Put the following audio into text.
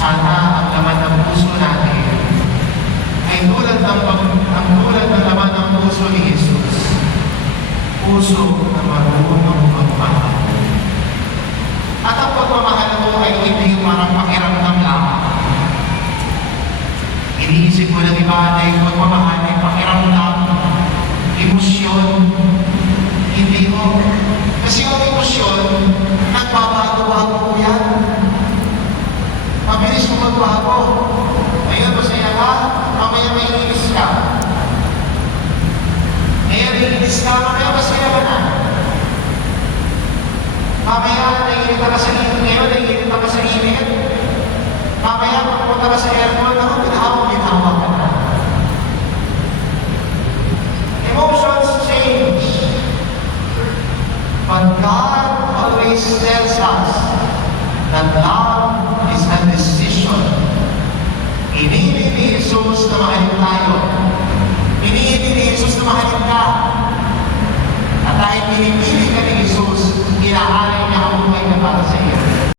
Sana ang laman ng puso natin ay tulad ng laman ng puso ni Jesus. Puso na marunong magmahal. At ang pagmamahal mo ay hindi parang pakiramdam lang. Iniisip mo ng iba na yung pagmamahal ay pakiramdam, emosyon. Hindi mo. Kasi yung emosyon, nagbabago-bago mo yan. Mabilis mo magbago. Ngayon, masaya ka, mamaya may inis ka. Ngayon, inis ka, mamaya masaya ka na. Mamaya, naiinit ka sa init. Ngayon, naiinit ka sa init. Mamaya, pagpunta ka sa airport, ako, binahawa ka na. Emotions change. But God always tells us that love is a decision. Iniinit ni Jesus na mahalin tayo. Iniinit ni Jesus na mahalin ka. At dahil pinipili ka ni Jesus, inaalay niya ang buhay na para sa iyo.